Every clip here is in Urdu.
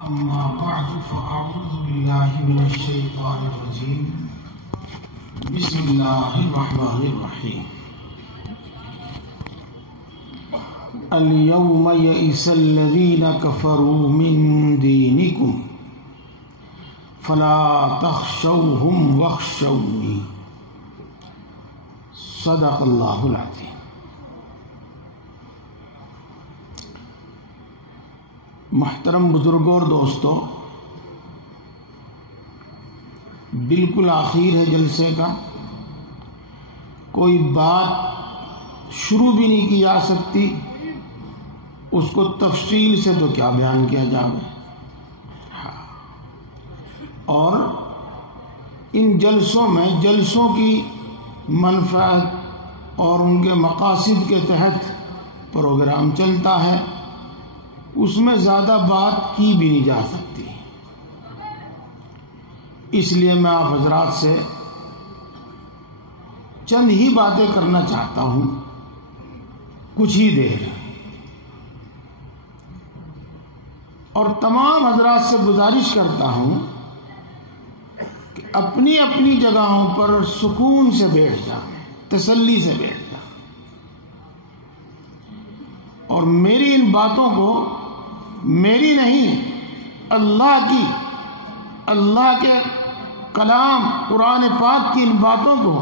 أما بعد فأعوذ بالله من الشيطان الرجيم بسم الله الرحمن الرحيم اليوم يئس الذين كفروا من دينكم فلا تخشوهم واخشوني صدق الله العظيم۔ محترم بزرگوں اور دوستوں، بالکل آخر ہے جلسے کا، کوئی بات شروع بھی نہیں کی جا سکتی، اس کو تفصیل سے تو کیا بیان کیا جائے۔ اور ان جلسوں میں جلسوں کی منفعت اور ان کے مقاصد کے تحت پروگرام چلتا ہے، اس میں زیادہ بات کی بھی نہیں جا سکتی، اس لیے میں آپ حضرات سے چند ہی باتیں کرنا چاہتا ہوں، کچھ ہی دیر، اور تمام حضرات سے گزارش کرتا ہوں کہ اپنی اپنی جگہوں پر سکون سے بیٹھ جائیں، تسلی سے بیٹھ جائیں، اور میری ان باتوں کو، میری نہیں، اللہ کے کلام قرآن پاک کی ان باتوں کو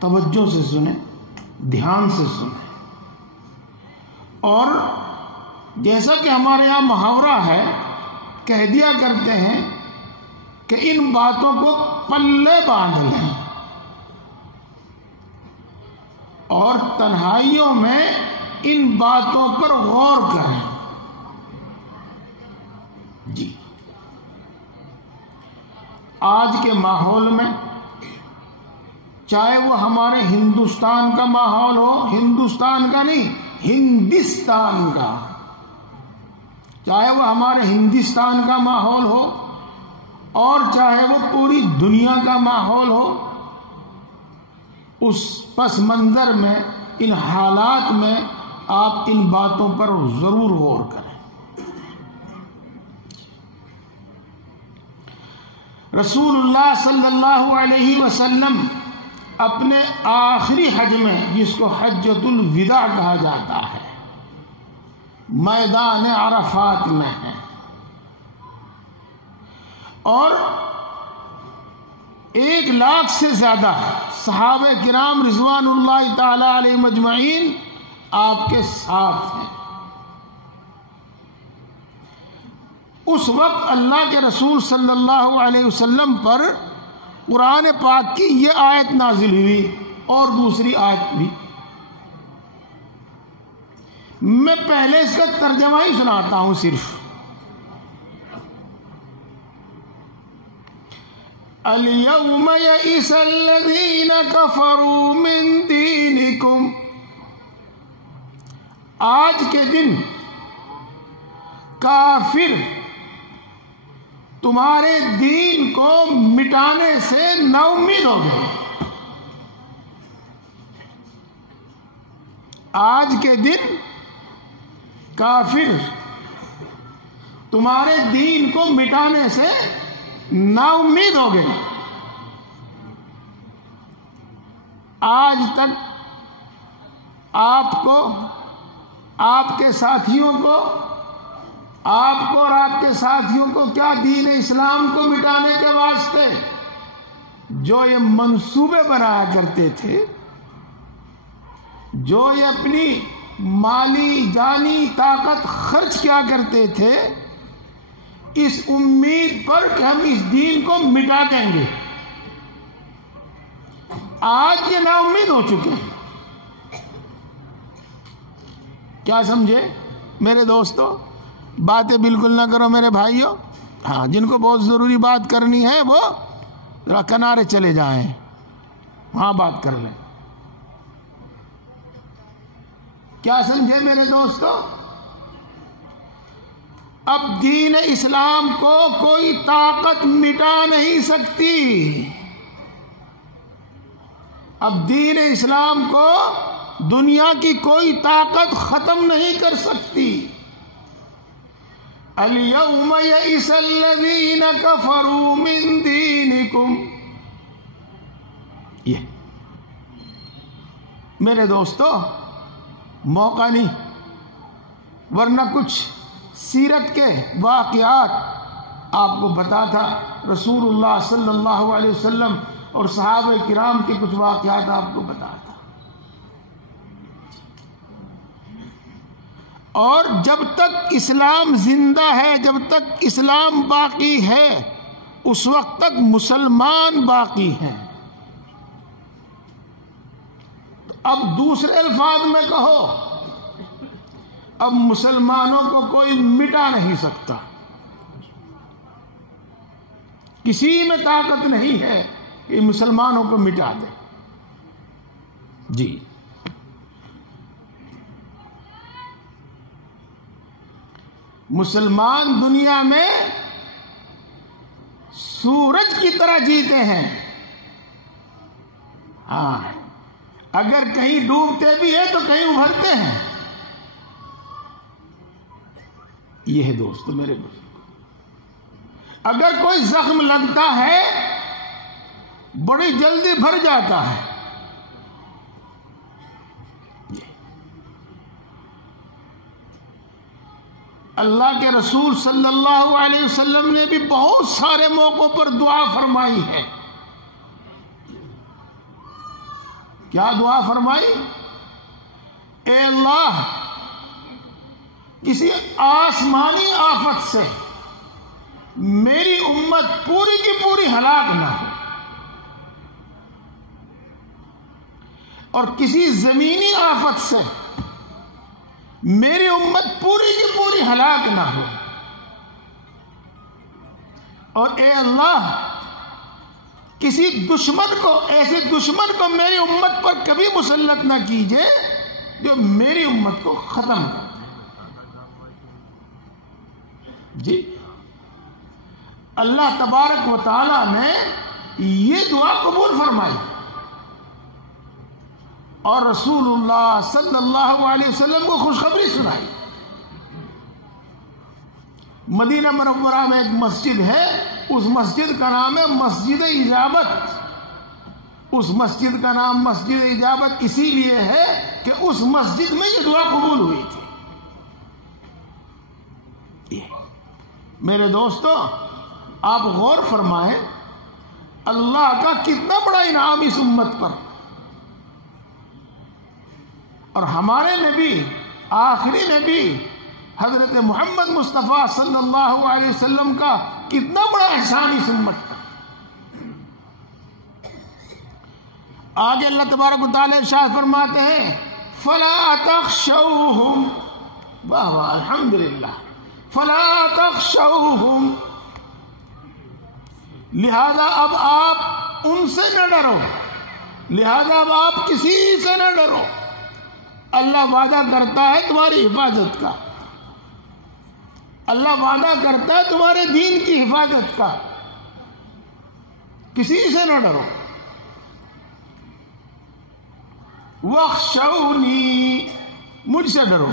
توجہ سے سنیں، دھیان سے سنیں۔ اور جیسا کہ ہمارے یہاں محاورہ ہے، کہہ دیا کرتے ہیں کہ ان باتوں کو پلے باندھ لیں اور تنہائیوں میں ان باتوں پر غور کریں۔ جی، آج کے ماحول میں، چاہے وہ ہمارے ہندوستان کا ماحول ہو، ہندوستان کا نہیں، ہندوستان کا، چاہے وہ ہمارے ہندوستان کا ماحول ہو اور چاہے وہ پوری دنیا کا ماحول ہو، اس پس منظر میں، ان حالات میں آپ ان باتوں پر ضرور غور کریں۔ رسول اللہ صلی اللہ علیہ وسلم اپنے آخری حج میں، جس کو حجۃ الوداع کہا جاتا ہے، میدان عرفات میں ہے، اور 1,00,000 سے زیادہ صحابہ کرام رضوان اللہ تعالی علیہ مجمعین آپ کے ساتھ ہیں۔ اس وقت اللہ کے رسول صلی اللہ علیہ وسلم پر قرآن پاک کی یہ آیت نازل ہوئی، اور دوسری آیت بھی۔ میں پہلے اس کا ترجمہ ہی سناتا ہوں صرف۔ اليوم يئس الذين كفروا من دينكم، آج کے دن کافر تمہارے دین کو مٹانے سے نا امید ہو گئے۔ آج کے دن کافر تمہارے دین کو مٹانے سے نا امید ہو گئے۔ آج تک آپ کو، آپ کے ساتھیوں کو، آپ کو اور آپ کے ساتھیوں کو کیا دین اسلام کو مٹانے کے واسطے جو یہ منصوبے بنایا کرتے تھے، جو یہ اپنی مالی جانی طاقت خرچ کیا کرتے تھے، اس امید پر کہ ہم اس دین کو مٹا دیں گے، آج یہ نا امید ہو چکے ہیں۔ کیا سمجھے میرے دوستو؟ باتیں بالکل نہ کرو میرے بھائیوں، ہاں، جن کو بہت ضروری بات کرنی ہے وہ ذرا کنارے چلے جائیں، وہاں بات کر لیں۔ کیا سمجھے میرے دوستو؟ اب دین اسلام کو کوئی طاقت مٹا نہیں سکتی، اب دین اسلام کو دنیا کی کوئی طاقت ختم نہیں کر سکتی۔ اليوم یئس الذین کفروا من دینکم. یہ میرے دوستو موقع نہیں، ورنہ کچھ سیرت کے واقعات آپ کو بتاتا، رسول اللہ صلی اللہ علیہ وسلم اور صحابہ کرام کے کچھ واقعات آپ کو بتاتا. اور جب تک اسلام زندہ ہے، جب تک اسلام باقی ہے، اس وقت تک مسلمان باقی ہیں. تو اب دوسرے الفاظ میں کہو، اب مسلمانوں کو کوئی مٹا نہیں سکتا، کسی میں طاقت نہیں ہے کہ مسلمانوں کو مٹا دے. جی مسلمان دنیا میں سورج کی طرح جیتے ہیں. ہاں، اگر کہیں ڈوبتے بھی ہیں تو کہیں ابھرتے ہیں. یہ ہے دوستو میرے دوست، اگر کوئی زخم لگتا ہے بڑی جلدی بھر جاتا ہے. اللہ کے رسول صلی اللہ علیہ وسلم نے بھی بہت سارے موقعوں پر دعا فرمائی ہے. کیا دعا فرمائی؟ اے اللہ، کسی آسمانی آفت سے میری امت پوری کی پوری ہلاک نہ ہو، اور کسی زمینی آفت سے میری امت پوری کی پوری ہلاک نہ ہو. اور اے اللہ، کسی دشمن کو، ایسے دشمن کو میری امت پر کبھی مسلط نہ کیجیے جو میری امت کو ختم کر دے. جی اللہ تبارک و تعالی نے یہ دعا قبول فرمائی، اور رسول اللہ صلی اللہ علیہ وسلم کو خوشخبری سنائی. مدینہ منورہ میں ایک مسجد ہے، اس مسجد کا نام ہے مسجد اجابت. اس مسجد کا نام مسجد اجابت اسی لیے ہے کہ اس مسجد میں یہ دعا قبول ہوئی تھی. میرے دوستو آپ غور فرمائیں، اللہ کا کتنا بڑا انعام اس امت پر. اور ہمارے نبی، آخری نبی حضرت محمد مصطفیٰ صلی اللہ علیہ وسلم کا کتنا بڑا احسان اس امت پر. آگے اللہ تبارک و تعالی ارشاد فرماتے ہیں فَلَا تَخْشَوْهُمْ. واہ واہ الحمدللہ. فَلَا تَخْشَوْهُمْ، لہذا اب آپ ان سے نہ ڈرو، لہذا اب آپ کسی سے نہ ڈرو. اللہ وعدہ کرتا ہے تمہاری حفاظت کا، اللہ وعدہ کرتا ہے تمہارے دین کی حفاظت کا. کسی سے نہ ڈرو. وَاخْشَوْنِي، مجھ سے ڈرو،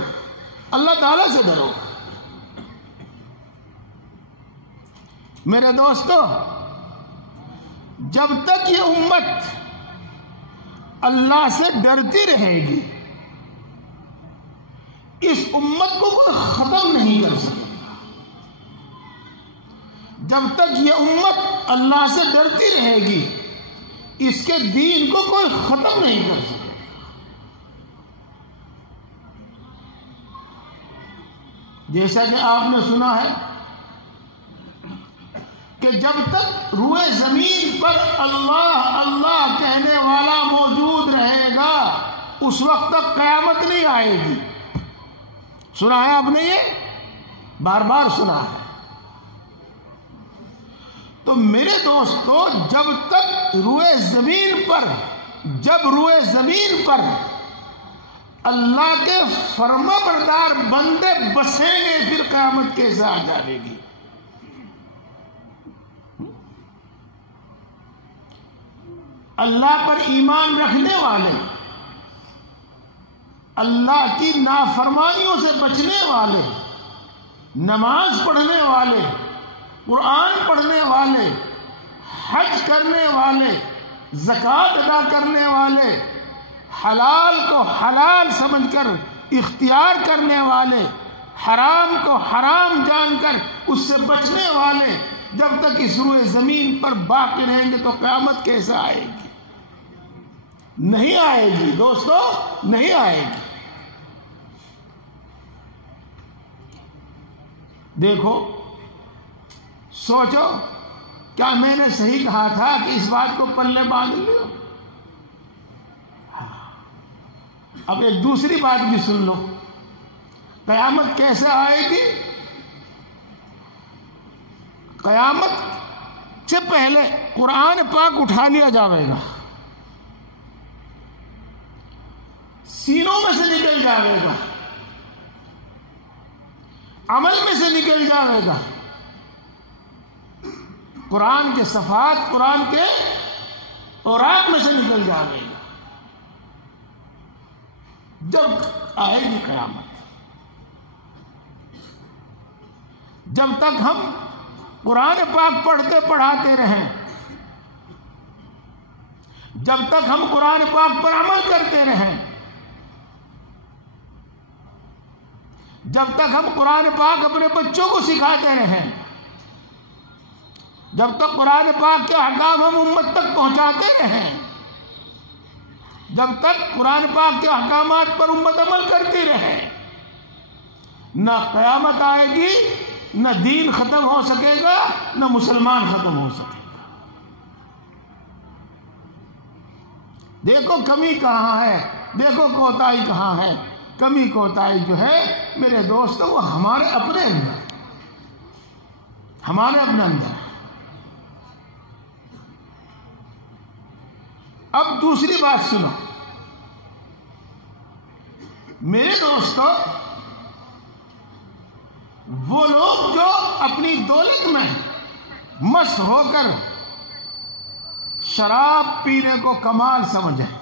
اللہ تعالی سے ڈرو. میرے دوستو جب تک یہ امت اللہ سے ڈرتی رہے گی، اس امت کو کوئی ختم نہیں کر سکے گا. جب تک یہ امت اللہ سے ڈرتی رہے گی، اس کے دین کو کوئی ختم نہیں کر سکے گا. جیسا کہ آپ نے سنا ہے کہ جب تک روئے زمین پر اللہ اللہ کہنے والا موجود رہے گا، اس وقت تک قیامت نہیں آئے گی. سنا ہے آپ نے؟ یہ بار بار سنا ہے. تو میرے دوستو جب تک روئے زمین پر اللہ کے فرما بردار بندے بسیں گے، پھر قیامت کیسے آ جائے گی. اللہ پر ایمان رکھنے والے، اللہ کی نافرمانیوں سے بچنے والے نماز پڑھنے والے، قرآن پڑھنے والے، حج کرنے والے، زکوٰۃ ادا کرنے والے، حلال کو حلال سمجھ کر اختیار کرنے والے، حرام کو حرام جان کر اس سے بچنے والے جب تک اس روئے زمین پر باقی رہیں گے تو قیامت کیسے آئے گی؟ نہیں آئے گی دوستو، نہیں آئے گی۔ دیکھو، سوچو، کیا میں نے صحیح کہا تھا کہ اس بات کو پلے باندھ لو؟ اب ایک دوسری بات بھی سن لو، قیامت کیسے آئے گی؟ قیامت سے پہلے قرآن پاک اٹھا لیا جائے گا، سینوں میں سے نکل جائے گا، عمل میں سے نکل جائے گا، قرآن کے صفحات، قرآن کے اوراق میں سے نکل جائے گا جب آئے گی قیامت۔ جب تک ہم قرآن پاک پڑھتے پڑھاتے رہیں، جب تک ہم قرآن پاک پر عمل کرتے رہیں، جب تک ہم قرآن پاک اپنے بچوں کو سکھاتے رہیں، جب تک قرآن پاک کے احکام ہم امت تک پہنچاتے رہیں، جب تک قرآن پاک کے احکامات پر امت عمل کرتی رہے، نہ قیامت آئے گی، نہ دین ختم ہو سکے گا، نہ مسلمان ختم ہو سکے گا۔ دیکھو کمی کہاں ہے، دیکھو کوتاہی کہاں ہے۔ کمی کوتاہی جو ہے میرے دوستو وہ ہمارے اپنے اندر ہے۔ اب دوسری بات سنو میرے دوستو، وہ لوگ جو اپنی دولت میں مست ہو کر شراب پینے کو کمال سمجھیں،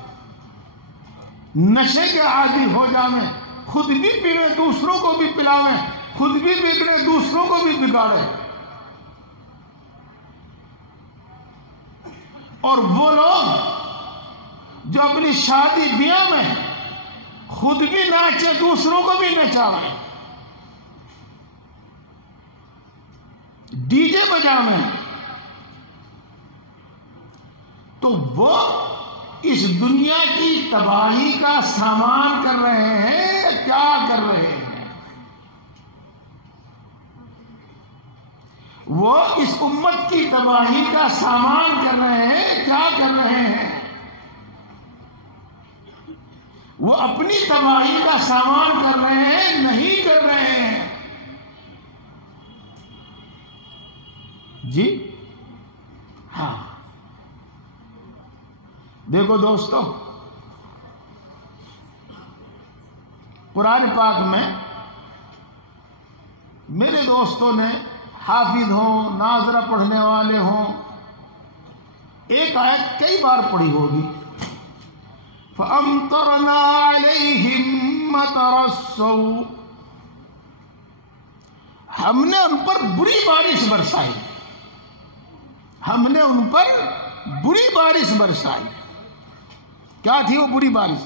نشے کے عادی ہو جائیں، خود بھی پینے دوسروں کو بھی پلاویں، خود بھی بگڑے دوسروں کو بھی بگاڑے، اور وہ لوگ جو اپنی شادی بیاہ میں خود بھی ناچے دوسروں کو بھی نچاویں، ڈی جے بجاویں، تو وہ اس دنیا کی تباہی کا سامان کر رہے ہیں۔ کیا کر رہے ہیں؟ وہ اس امت کی تباہی کا سامان کر رہے ہیں۔ کیا کر رہے ہیں؟ وہ اپنی تباہی کا سامان کر رہے ہیں، نہیں کر رہے ہیں۔ جی ہاں، دیکھو دوستو، قرآن پاک میں میرے دوستوں نے حافظ ہوں، ناظرہ پڑھنے والے ہوں، ایک آیت کئی بار پڑھی ہوگی، فَأَمْطَرْنَا عَلَيْهِمْ مَطَرَ السَّوْءِ، ہم نے ان پر بری بارش برسائی، ہم نے ان پر بری بارش برسائی۔ کیا تھی وہ بری بارش؟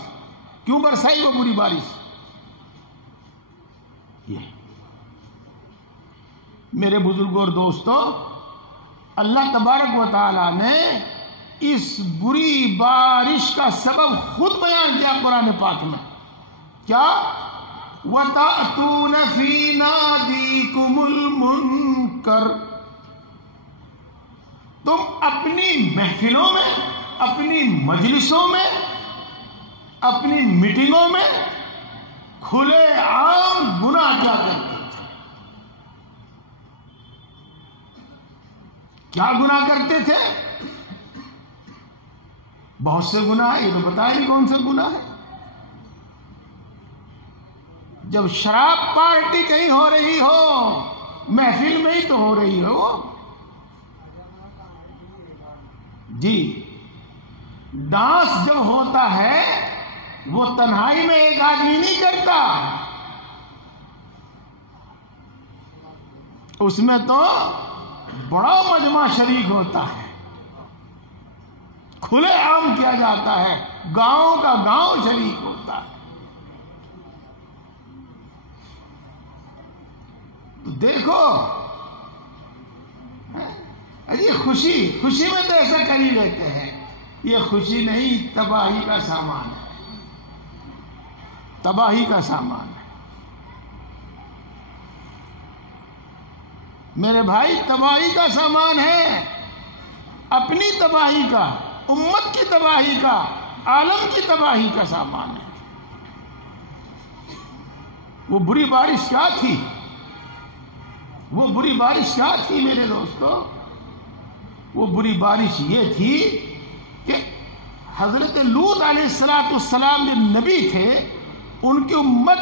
کیوں برسائی وہ بری بارش؟ یہ میرے بزرگوں اور دوستو، اللہ تبارک و تعالی نے اس بری بارش کا سبب خود بیان کیا قرآن پاک میں۔ کیا؟ وَتَأْتُونَ فِي نَادِيكُمُ الْمُنْكَرَ، تم اپنی محفلوں میں، اپنی مجلسوں میں، اپنی میٹنگوں میں کھلے عام گناہ کیا کرتے تھے؟ کیا گناہ کرتے تھے؟ بہت سے گناہ ہیں، یہ تو بتایا نہیں کون سے گناہ ہے۔ جب شراب پارٹی کہیں ہو رہی ہو، محفل میں ہی تو ہو رہی ہو جی، ڈانس جب ہوتا ہے وہ تنہائی میں ایک آدمی نہیں کرتا، اس میں تو بڑا مجمع شریک ہوتا ہے، کھلے عام کیا جاتا ہے، گاؤں کا گاؤں شریک ہوتا ہے۔ تو دیکھو یہ خوشی میں تو ایسا کر ہی لیتے ہیں، یہ خوشی نہیں، تباہی کا سامان ہے، تباہی کا سامان ہے۔ میرے بھائی تباہی کا سامان ہے، اپنی تباہی کا، امت کی تباہی کا، عالم کی تباہی کا سامان ہے۔ وہ بری بارش کیا تھی؟ وہ بری بارش کیا تھی میرے دوستو؟ وہ بری بارش یہ تھی کہ حضرت لوط علیہ السلام جو نبی تھے، ان کی امت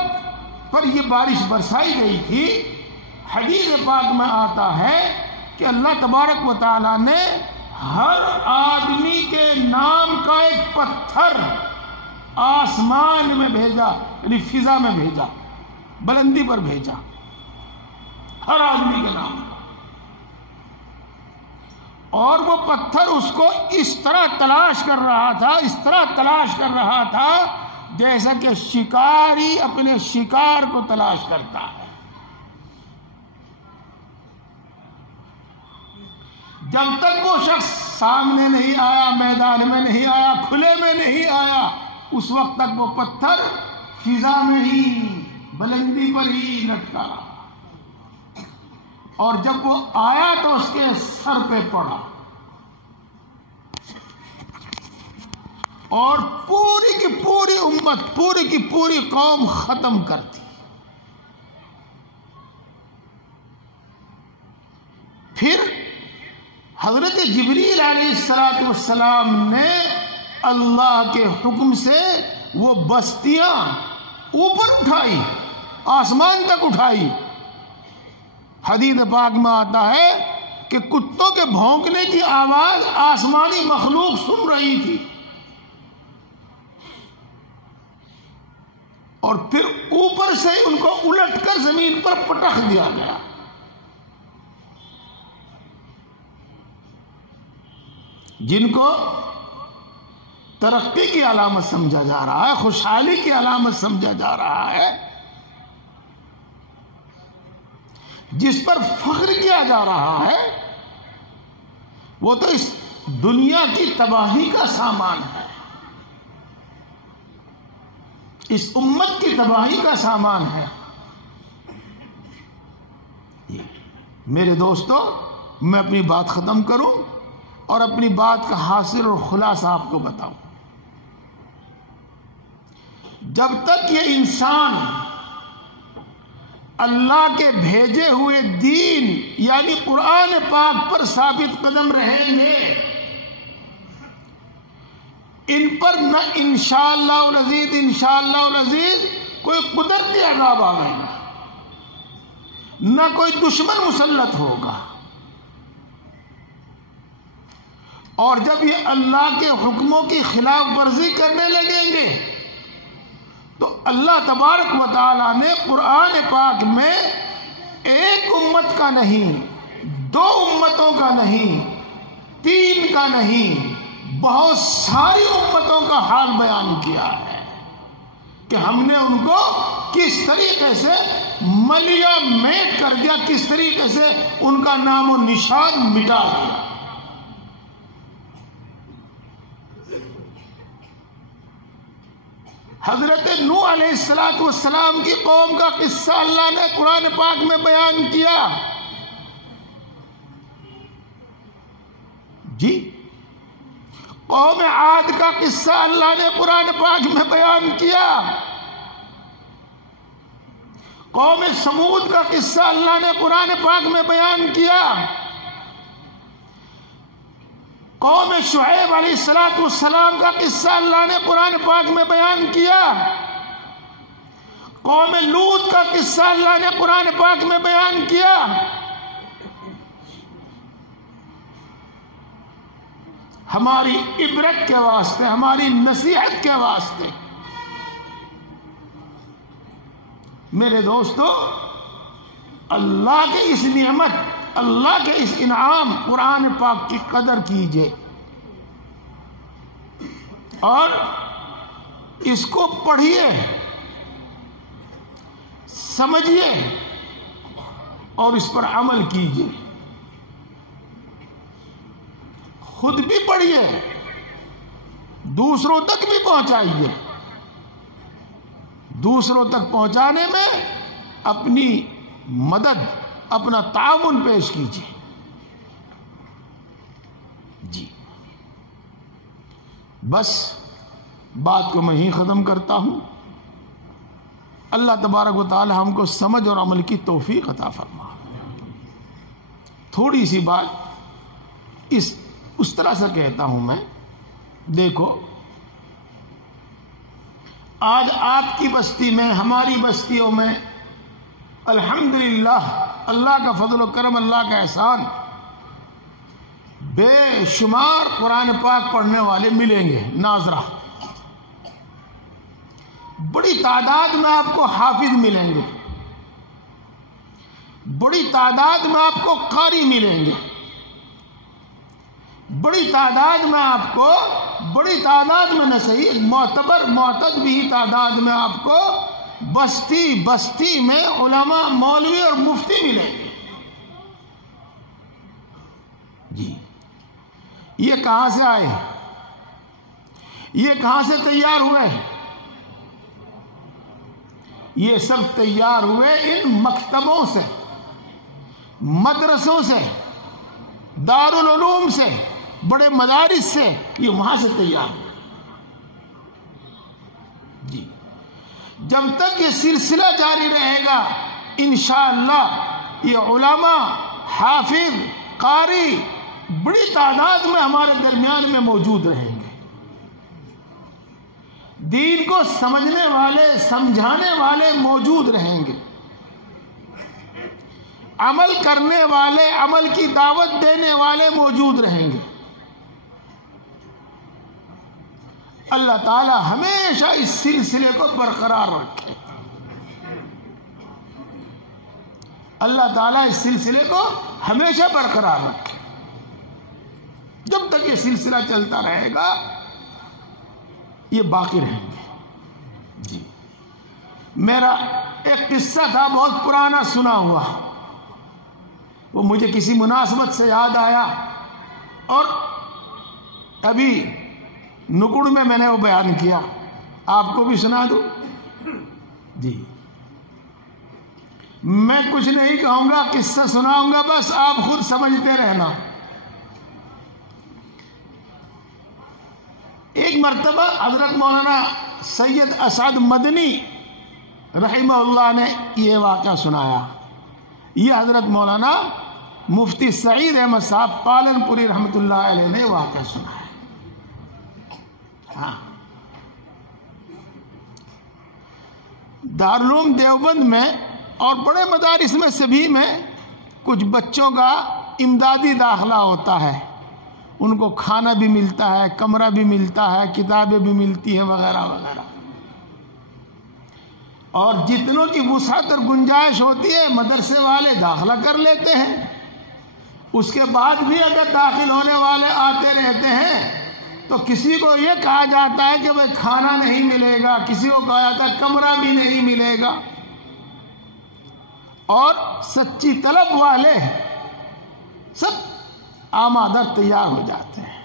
پر یہ بارش برسائی گئی تھی۔ حدیث پاک میں آتا ہے کہ اللہ تبارک و تعالیٰ نے ہر آدمی کے نام کا ایک پتھر آسمان میں بھیجا، یعنی فضا میں بھیجا، بلندی پر بھیجا، ہر آدمی کے نام کا۔ اور وہ پتھر اس کو اس طرح تلاش کر رہا تھا، اس طرح تلاش کر رہا تھا جیسا کہ شکاری اپنے شکار کو تلاش کرتا ہے۔ جب تک وہ شخص سامنے نہیں آیا، میدان میں نہیں آیا، کھلے میں نہیں آیا، اس وقت تک وہ پتھر فضا میں ہی، بلندی پر ہی لٹکا رہا۔ اور جب وہ آیا تو اس کے سر پہ پڑا، اور پوری کی پوری امت، پوری کی پوری قوم ختم کر دی۔ پھر حضرت جبریل علیہ السلام نے اللہ کے حکم سے وہ بستیاں اوپر اٹھائی، آسمان تک اٹھائی۔ حدیث پاک میں آتا ہے کہ کتوں کے بھونکنے کی آواز آسمانی مخلوق سن رہی تھی، اور پھر اوپر سے ان کو الٹ کر زمین پر پٹخ دیا گیا۔ جن کو ترقی کی علامت سمجھا جا رہا ہے، خوشحالی کی علامت سمجھا جا رہا ہے، جس پر فخر کیا جا رہا ہے، وہ تو اس دنیا کی تباہی کا سامان ہے، اس امت کی تباہی کا سامان ہے۔ میرے دوستو، میں اپنی بات ختم کروں اور اپنی بات کا حاصل اور خلاصہ آپ کو بتاؤں۔ جب تک یہ انسان اللہ کے بھیجے ہوئے دین یعنی قرآن پاک پر ثابت قدم رہیں گے، ان پر نہ انشاءاللہ العزیز کوئی قدرتی عذاب آئے گا، نہ کوئی دشمن مسلط ہوگا۔ اور جب یہ اللہ کے حکموں کی خلاف ورزی کرنے لگیں گے تو اللہ تبارک و تعالیٰ نے قرآن پاک میں ایک امت کا نہیں، دو امتوں کا نہیں، تین کا نہیں، بہت ساری امتوں کا حال بیان کیا ہے کہ ہم نے ان کو کس طریقے سے ملیا میٹ کر دیا، کس طریقے سے ان کا نام و نشان مٹا دیا۔ حضرت نوح علیہ السلام کی قوم کا قصہ اللہ نے قرآن پاک میں بیان کیا۔ جی، قوم عاد کا قصہ اللہ نے قرآن پاک میں بیان کیا۔ قوم سمود کا قصہ اللہ نے قرآن پاک میں بیان کیا۔ قوم شعیب علیہ السلام کا قصہ اللہ نے قرآن پاک میں بیان کیا۔ قوم لوط کا قصہ اللہ نے قرآن پاک میں بیان کیا۔ ہماری عبرت کے واسطے، ہماری نصیحت کے واسطے۔ میرے دوستو، اللہ کے اس نعمت، اللہ کے اس انعام قرآن پاک کی قدر کیجئے اور اس کو پڑھیے، سمجھیے اور اس پر عمل کیجئے. خود بھی پڑھیے، دوسروں تک بھی پہنچائیے. دوسروں تک پہنچانے میں اپنی مدد، اپنا تعاون پیش کیجیے. جی بس بات کو میں ہی ختم کرتا ہوں. اللہ تبارک و تعالی ہم کو سمجھ اور عمل کی توفیق عطا فرما. تھوڑی سی بات اس طرح سے کہتا ہوں میں، دیکھو آج آپ کی بستی میں، ہماری بستیوں میں الحمدللہ اللہ کا فضل و کرم، اللہ کا احسان، بے شمار قرآن پاک پڑھنے والے ملیں گے. ناظرہ بڑی تعداد میں آپ کو حافظ ملیں گے، بڑی تعداد میں آپ کو قاری ملیں گے، بڑی تعداد میں آپ کو، بڑی تعداد میں نہ صحیح، معتبر معتد بھی تعداد میں آپ کو بستی بستی میں علماء، مولوی اور مفتی ملیں گے. جی یہ کہاں سے آئے؟ یہ کہاں سے تیار ہوئے؟ یہ سب تیار ہوئے ان مکتبوں سے، مدرسوں سے، دارالعلوم سے، بڑے مدارس سے، یہ وہاں سے تیار ہوئے. جی جب تک یہ سلسلہ جاری رہے گا انشاءاللہ یہ علماء، حافظ، قاری بڑی تعداد میں ہمارے درمیان میں موجود رہیں گے. دین کو سمجھنے والے، سمجھانے والے موجود رہیں گے. عمل کرنے والے، عمل کی دعوت دینے والے موجود رہیں گے. اللہ تعالی ہمیشہ اس سلسلے کو برقرار رکھے. اللہ تعالی اس سلسلے کو ہمیشہ برقرار رکھے. جب تک یہ سلسلہ چلتا رہے گا یہ باقی رہیں گے. جی میرا ایک قصہ تھا بہت پرانا سنا ہوا، وہ مجھے کسی مناسبت سے یاد آیا اور ابھی نکڑ میں نے وہ بیان کیا، آپ کو بھی سنا دوں. جی میں کچھ نہیں کہوں گا، قصہ سناؤں گا، بس آپ خود سمجھتے رہنا. ایک مرتبہ حضرت مولانا سید اسعد مدنی رحمہ اللہ نے یہ واقعہ سنایا. یہ حضرت مولانا مفتی سعید احمد صاحب پالن پوری رحمۃ اللہ علیہ نے واقعہ سنایا. ہاں دارالعلوم دیوبند میں اور بڑے مدارس میں سبھی میں کچھ بچوں کا امدادی داخلہ ہوتا ہے. ان کو کھانا بھی ملتا ہے، کمرہ بھی ملتا ہے، کتابیں بھی ملتی ہے وغیرہ وغیرہ. اور جتنوں کی وسعت اور گنجائش ہوتی ہے مدرسے والے داخلہ کر لیتے ہیں. اس کے بعد بھی اگر داخل ہونے والے آتے رہتے ہیں تو کسی کو یہ کہا جاتا ہے کہ بھائی کھانا نہیں ملے گا، کسی کو کہا جاتا ہے کمرہ بھی نہیں ملے گا. اور سچی طلب والے سب آمادہ تیار ہو جاتے ہیں.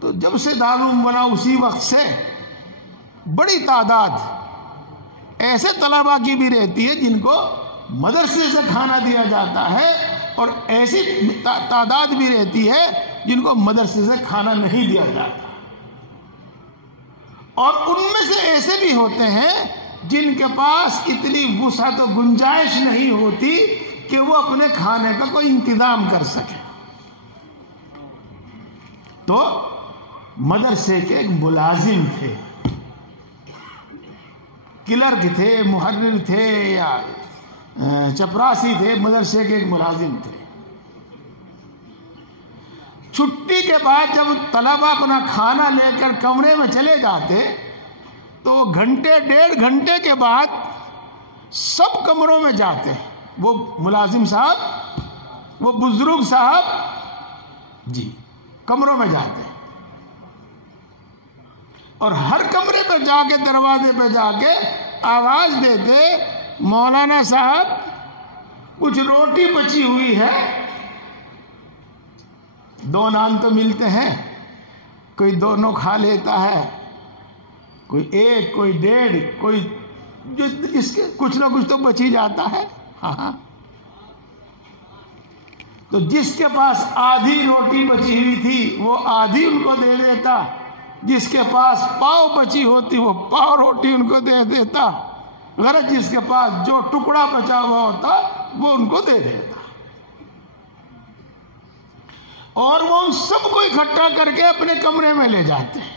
تو جب سے دارالعلوم بنا اسی وقت سے بڑی تعداد ایسے طلباء کی بھی رہتی ہے جن کو مدرسے سے کھانا دیا جاتا ہے، اور ایسی تعداد بھی رہتی ہے جن کو مدرسے سے کھانا نہیں دیا جاتا. اور ان میں سے ایسے بھی ہوتے ہیں جن کے پاس اتنی وسعت و گنجائش نہیں ہوتی کہ وہ اپنے کھانے کا کوئی انتظام کر سکے. تو مدرسے کے ایک ملازم تھے، کلرک تھے، محرر تھے یا چپراسی تھے، مدرسے کے ایک ملازم تھے. چھٹی کے بعد جب طلباء اپنا کھانا لے کر کمرے میں چلے جاتے تو گھنٹے ڈیڑھ گھنٹے کے بعد سب کمروں میں جاتے ہیں، وہ ملازم صاحب، وہ بزرگ صاحب، جی کمروں میں جاتے ہیں، اور ہر کمرے پہ جا کے دروازے پہ جا کے آواز دیتے، مولانا صاحب کچھ روٹی بچی ہوئی ہے، 2 نان تو ملتے ہیں، کوئی دونوں کھا لیتا ہے، کوئی 1 کوئی 1.5 کوئی جس کے کچھ نہ کچھ تو بچ ہی جاتا ہے۔ ہاں تو جس کے پاس آدھی روٹی بچی ہوئی تھی وہ آدھی ان کو دے دیتا، جس کے پاس پاؤ بچی ہوتی وہ پاؤ روٹی ان کو دے دیتا، غرض جس کے پاس جو ٹکڑا بچا ہوا ہوتا وہ ان کو دے دیتا، اور وہ ان سب کو اکٹھا کر کے اپنے کمرے میں لے جاتے ہیں۔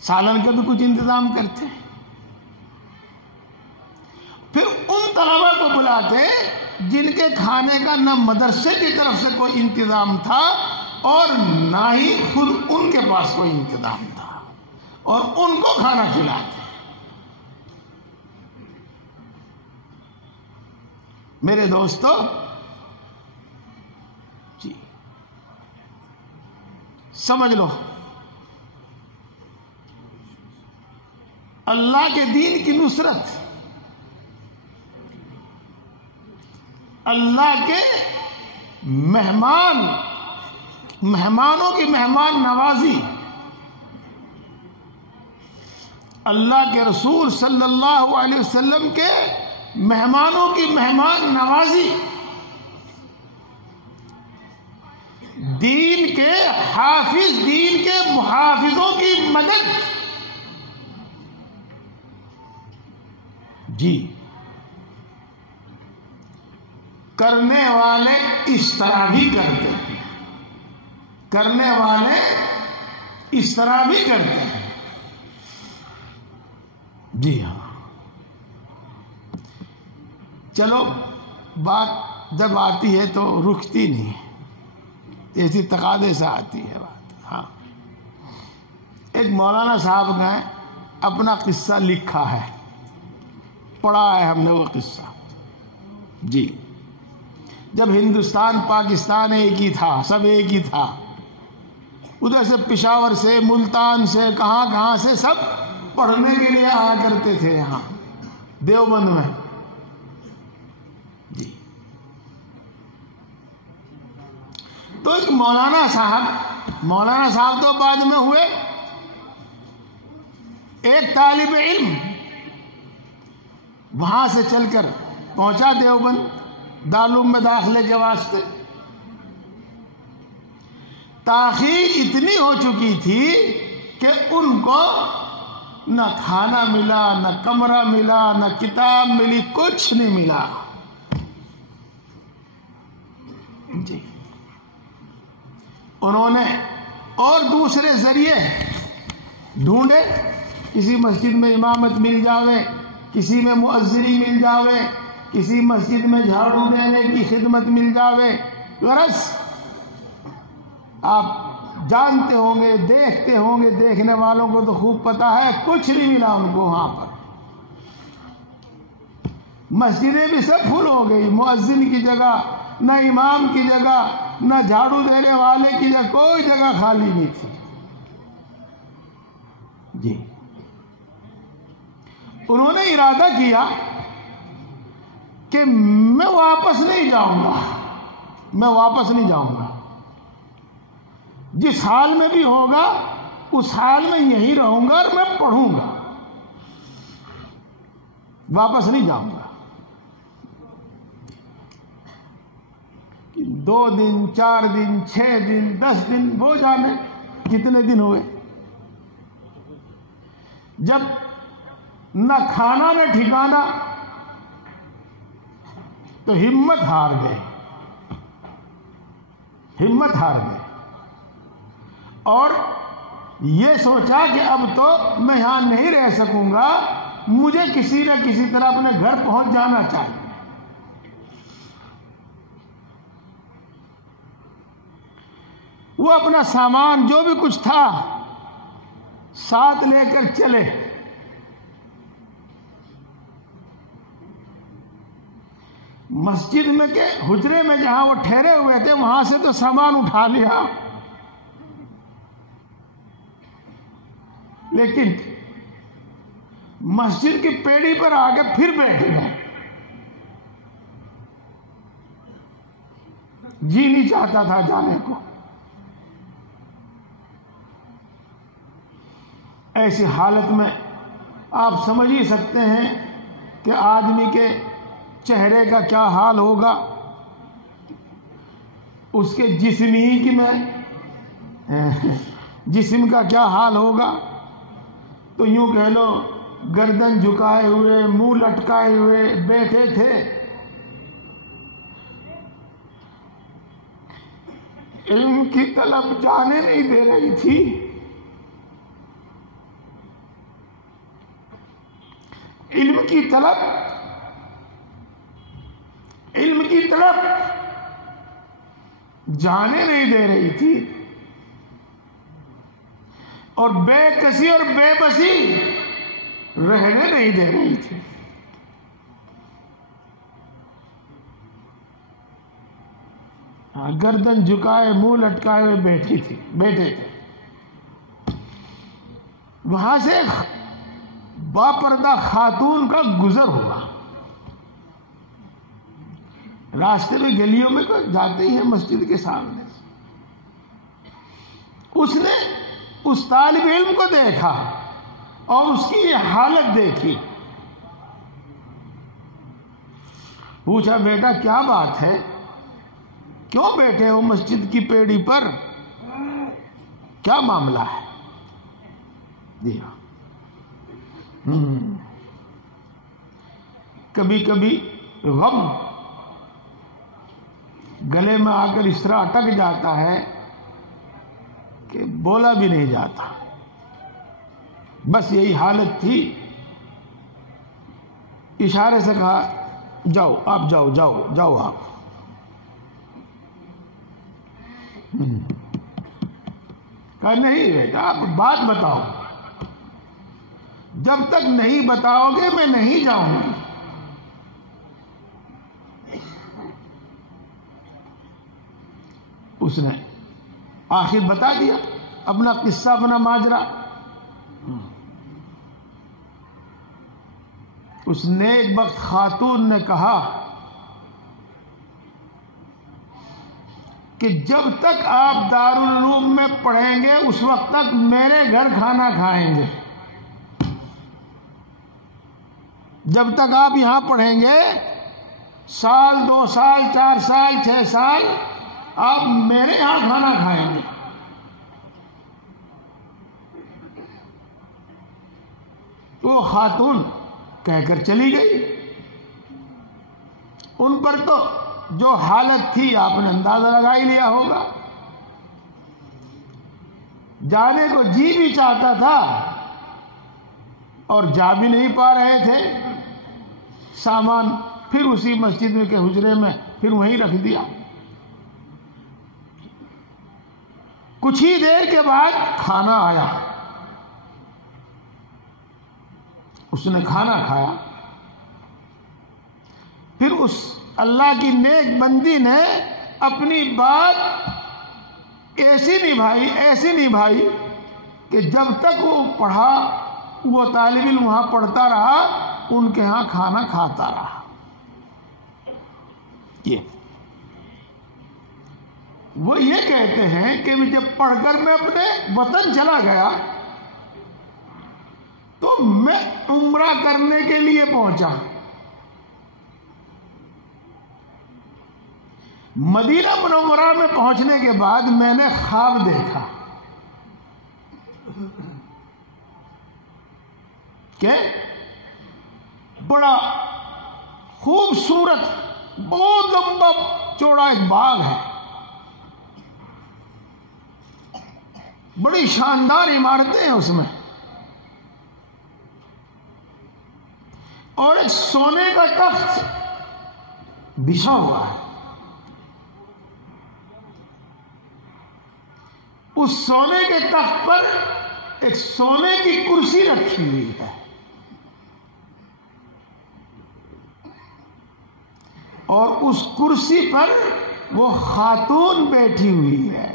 سالن کا بھی کچھ انتظام کرتے، پھر ان طلبا کو بلاتے جن کے کھانے کا نہ مدرسے کی طرف سے کوئی انتظام تھا اور نہ ہی خود ان کے پاس کوئی انتظام تھا، اور ان کو کھانا کھلاتے۔ میرے دوستو جی سمجھ لو، اللہ کے دین کی نصرت، اللہ کے مہمانوں کی مہمان نوازی، اللہ کے رسول صلی اللہ علیہ وسلم کے مہمانوں کی مہمان نوازی، دین کے حافظ، دین کے محافظوں کی مدد، جی کرنے والے اس طرح بھی کرتے ہیں، کرنے والے اس طرح بھی کرتے ہیں، جی ہاں۔ چلو بات جب آتی ہے تو رکتی نہیں، ایسی تقاضے سے آتی ہے بات۔ ہاں ایک مولانا صاحب نے اپنا قصہ لکھا ہے، پڑھا ہے ہم نے وہ قصہ، جی جب ہندوستان پاکستان ایک ہی تھا، سب ایک ہی تھا، ادھر سے پشاور سے، ملتان سے، کہاں کہاں سے سب پڑھنے کے لیے آیا کرتے تھے یہاں دیوبند میں، جی تو ایک مولانا صاحب تو بعد میں ہوئے، ایک طالب علم وہاں سے چل کر پہنچا دیوبند دارالعلوم میں داخلے کے واسطے، تاخیر اتنی ہو چکی تھی کہ ان کو نہ کھانا ملا، نہ کمرہ ملا، نہ کتاب ملی، کچھ نہیں ملا، جی انہوں نے اور دوسرے ذریعے ڈھونڈے، کسی مسجد میں امامت مل جاوے، کسی میں مؤذنی مل جاوے، کسی مسجد میں جھاڑو دینے کی خدمت مل جاوے، غرض آپ جانتے ہوں گے، دیکھتے ہوں گے، دیکھنے والوں کو تو خوب پتا ہے، کچھ نہیں ملا ان کو وہاں پر، مسجدیں بھی سب فل ہو گئی، مؤذن کی جگہ نہ، امام کی جگہ نہ، جھاڑو دینے والے کی جگہ، کوئی جگہ خالی نہیں تھی، جی انہوں نے ارادہ کیا کہ میں واپس نہیں جاؤں گا، جس حال میں بھی ہوگا اس حال میں یہی رہوں گا اور میں پڑھوں گا، واپس نہیں جاؤں گا۔ 2 دن 4 دن 6 دن 10 دن وہ جانے کتنے دن ہوئے، جب نہ کھانا نہ ٹھکانا تو ہمت ہار گئے اور یہ سوچا کہ اب تو میں یہاں نہیں رہ سکوں گا، مجھے کسی نہ کسی طرح اپنے گھر پہنچ جانا چاہیے۔ وہ اپنا سامان جو بھی کچھ تھا ساتھ لے کر چلے، مسجد میں کے حجرے میں جہاں وہ ٹھہرے ہوئے تھے وہاں سے تو سامان اٹھا لیا، لیکن مسجد کی پیڑھی پر آ کے پھر بیٹھ گئے. جی نہیں چاہتا تھا جانے کو. ایسی حالت میں آپ سمجھ ہی سکتے ہیں کہ آدمی کے چہرے کا کیا حال ہوگا، اس کے جسم کا کیا حال ہوگا. تو یوں کہہ لو گردن جھکائے ہوئے، منہ لٹکائے ہوئے بیٹھے تھے. علم کی طلب جانے نہیں دے رہی تھی. علم کی طلب جانے نہیں دے رہی تھی، اور بے کسی اور بے بسی رہنے نہیں دے رہی تھی. گردن جھکائے منہ لٹکائے ہوئے بیٹھے تھے. وہاں سے باپردہ خاتون کا گزر ہوا. راستے میں گلیوں میں تو جاتے ہی ہیں مسجد کے سامنے. اس نے اس طالب علم کو دیکھا اور اس کی یہ حالت دیکھی. پوچھا بیٹا کیا بات ہے، کیوں بیٹھے ہو مسجد کی پیڑھی پر، کیا معاملہ ہے؟ کبھی کبھی غم گلے میں آ کر اس طرح اٹک جاتا ہے کہ بولا بھی نہیں جاتا. بس یہی حالت تھی. اشارے سے کہا جاؤ آپ، جاؤ آپ. کہا نہیں بیٹا آپ بات بتاؤ. جب تک نہیں بتاؤ گے میں نہیں جاؤں گی. اس نے آخر بتا دیا اپنا قصہ، اپنا ماجرا. اس نیک بخت خاتون نے کہا کہ جب تک آپ دارالعلوم میں پڑھیں گے اس وقت تک میرے گھر کھانا کھائیں گے. جب تک آپ یہاں پڑھیں گے، سال 2 سال 4 سال 6 سال آپ میرے یہاں کھانا کھائیں گے. تو خاتون کہہ کر چلی گئی. ان پر تو جو حالت تھی آپ نے اندازہ لگا ہی لیا ہوگا. جانے کو جی بھی چاہتا تھا اور جا بھی نہیں پا رہے تھے. سامان پھر اسی مسجد کے حجرے میں پھر وہیں رکھ دیا. کچھ ہی دیر کے بعد کھانا آیا. اس نے کھانا کھایا. پھر اس اللہ کی نیک بندی نے اپنی بات ایسی نبھائی کہ جب تک وہ پڑھا، وہ طالب علم وہاں پڑھتا رہا، ان کے ہاں کھانا کھاتا رہا. وہ یہ کہتے ہیں کہ جب پڑھ کر میں اپنے وطن چلا گیا تو میں عمرہ کرنے کے لیے پہنچا. مدینہ منورہ میں پہنچنے کے بعد میں نے خواب دیکھا کہ بڑا خوبصورت بہت لمبا چوڑا ایک باغ ہے، بڑی شاندار عمارتیں ہیں اس میں، اور ایک سونے کا تخت بچھا ہوا ہے. اس سونے کے تخت پر ایک سونے کی کرسی رکھی ہوئی ہے. اور اس کرسی پر وہ خاتون بیٹھی ہوئی ہے.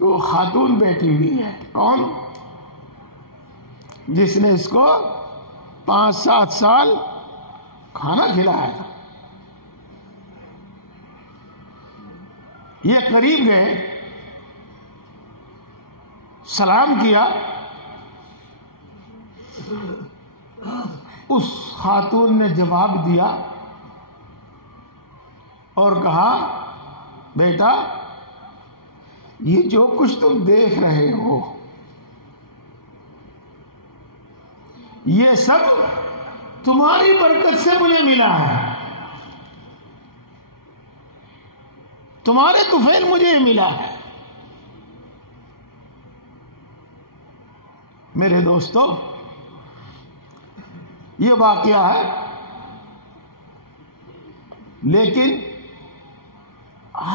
وہ خاتون بیٹھی ہوئی ہے. کون؟ جس نے اس کو 5-7 سال کھانا کھلایا تھا. یہ قریب گئے, سلام کیا. اس خاتون نے جواب دیا اور کہا, بیٹا یہ جو کچھ تم دیکھ رہے ہو یہ سب تمہاری برکت سے مجھے ملا ہے, تمہارے طفیل مجھے ملا ہے. میرے دوستو, یہ واقعہ ہے, لیکن